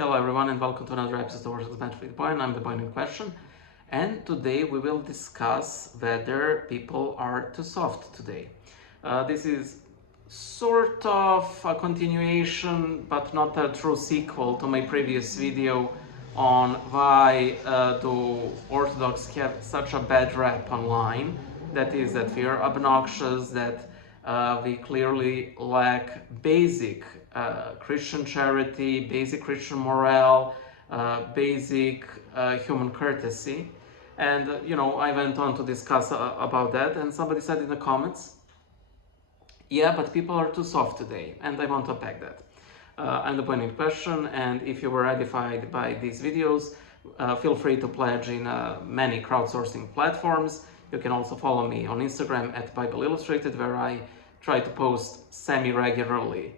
Hello everyone and welcome to another episode of Orthodox with Boy. I'm the boy in question, and today we will discuss whether people are too soft today. This is sort of a continuation but not a true sequel to my previous video on why do Orthodox have such a bad rap online. That is that we are obnoxious, that we clearly lack basic Christian charity, basic Christian morale, basic human courtesy. And I went on to discuss about that, and somebody said in the comments, yeah, but people are too soft today, and I want to unpack that. I'm the point in question, and if you were edified by these videos, feel free to pledge in many crowdsourcing platforms. You can also follow me on Instagram at Bible Illustrated, where I try to post semi-regularly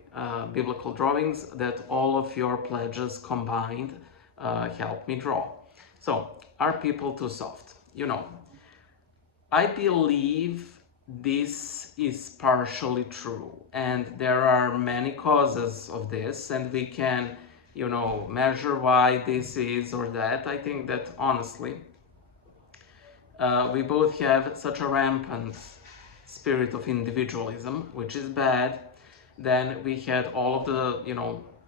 biblical drawings that all of your pledges combined help me draw. So, are people too soft? I believe this is partially true, and there are many causes of this, and we can, measure why this is or that. I think that honestly, we both have such a rampant spirit of individualism, which is bad. Then we had all of the,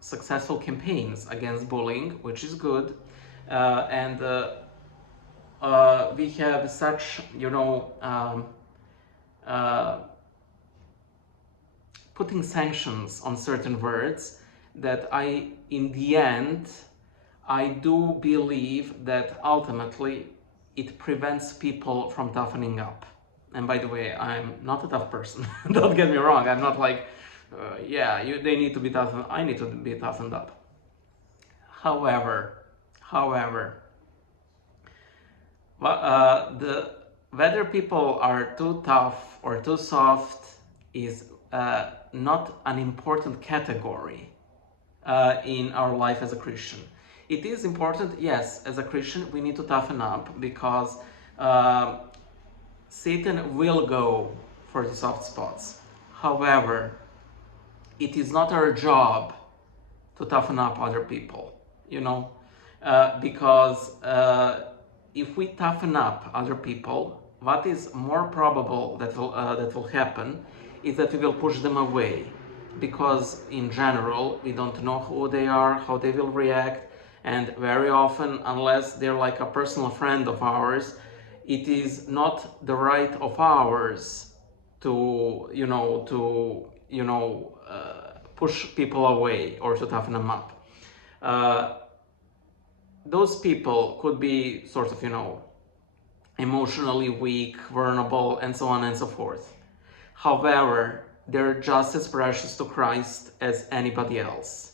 successful campaigns against bullying, which is good, and we have such, putting sanctions on certain words that in the end, I do believe that ultimately it prevents people from toughening up. And by the way, I'm not a tough person. Don't get me wrong. I'm not like, they need to be toughened. I need to be toughened up. However, whether people are too tough or too soft is not an important category in our life as a Christian. It is important, yes, as a Christian, we need to toughen up because Satan will go for the soft spots. However, it is not our job to toughen up other people, because if we toughen up other people, what is more probable that will happen is that we will push them away, because in general we don't know who they are, how they will react, and very often, unless they're like a personal friend of ours, it is not the right of ours to push people away or to toughen them up. Those people could be sort of, emotionally weak, vulnerable, and so on and so forth. However, they're just as precious to Christ as anybody else.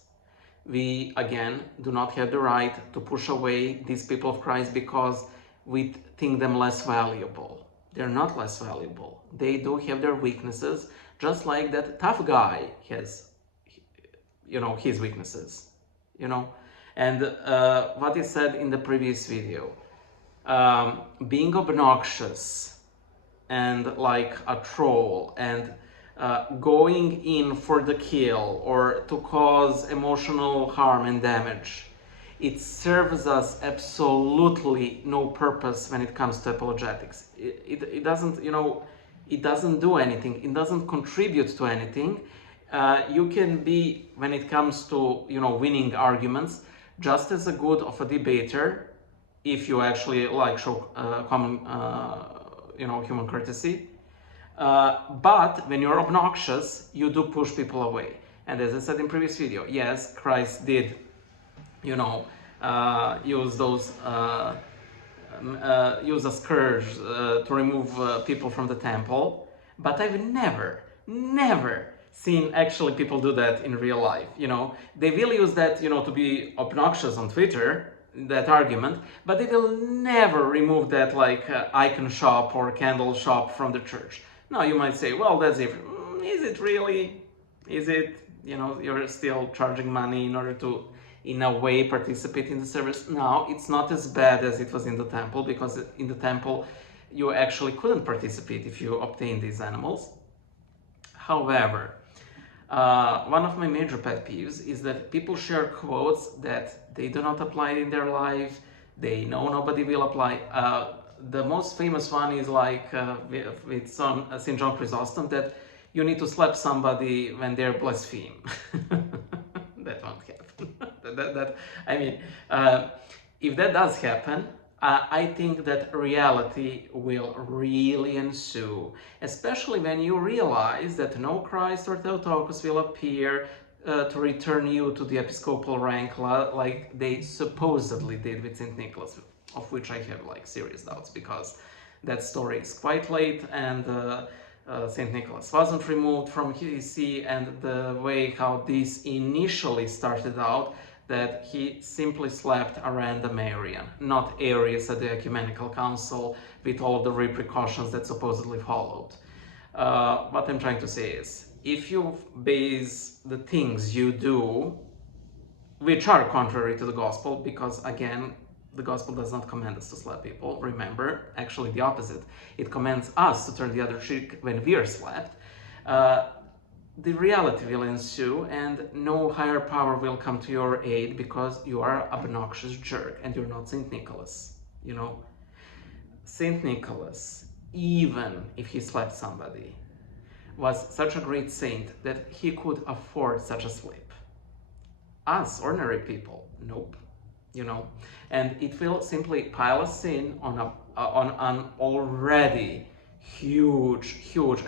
We, again, do not have the right to push away these people of Christ because we think them less valuable. They're not less valuable. They do have their weaknesses, just like that tough guy has, his weaknesses, And what is said in the previous video, being obnoxious and like a troll and going in for the kill or to cause emotional harm and damage, it serves us absolutely no purpose when it comes to apologetics. It doesn't, it doesn't do anything. It doesn't contribute to anything. You can be, when it comes to, winning arguments, just as good of a debater if you actually show common, human courtesy. But when you're obnoxious, you do push people away. And as I said in previous video, yes, Christ did, use those, use a scourge to remove people from the temple. But I've never seen actually people do that in real life. They will use that, to be obnoxious on Twitter, that argument, but they will never remove that icon shop or candle shop from the church. Now you might say, well, that's different. Is it really? Is it, you're still charging money in order to, in a way, participate in the service? No, it's not as bad as it was in the temple, because in the temple you actually couldn't participate if you obtained these animals. However, One of my major pet peeves is that people share quotes that they do not apply in their life. They know nobody will apply. The most famous one is like with St. John Chrysostom, that you need to slap somebody when they're blaspheme. That won't happen. I mean, if that does happen, I think that reality will really ensue, especially when you realize that no Christ or Theotokos will appear to return you to the episcopal rank like they supposedly did with St. Nicholas, of which I have like serious doubts, because that story is quite late, and St. Nicholas wasn't removed from his see, and the way how this initially started out, that he simply slapped a random Arian, not Arius at the Ecumenical Council, with all of the repercussions that supposedly followed. What I'm trying to say is, if you base the things you do, which are contrary to the gospel, because again, the gospel does not command us to slap people, remember, actually the opposite. It commands us to turn the other cheek when we are slapped. The reality will ensue, and no higher power will come to your aid, because you are an obnoxious jerk and you're not St. Nicholas. You know, St. Nicholas, even if he slapped somebody, was such a great saint that he could afford such a slap. Us, ordinary people, nope. You know, and it will simply pile us in on an already huge,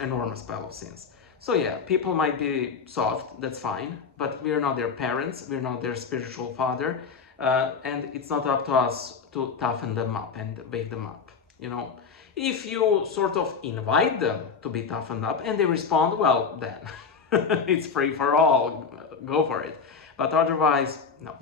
enormous pile of sins. So yeah, people might be soft, that's fine, but we're not their parents, we're not their spiritual father, and it's not up to us to toughen them up and wake them up, you know. If you sort of invite them to be toughened up and they respond, well, then it's free for all, go for it. But otherwise, no.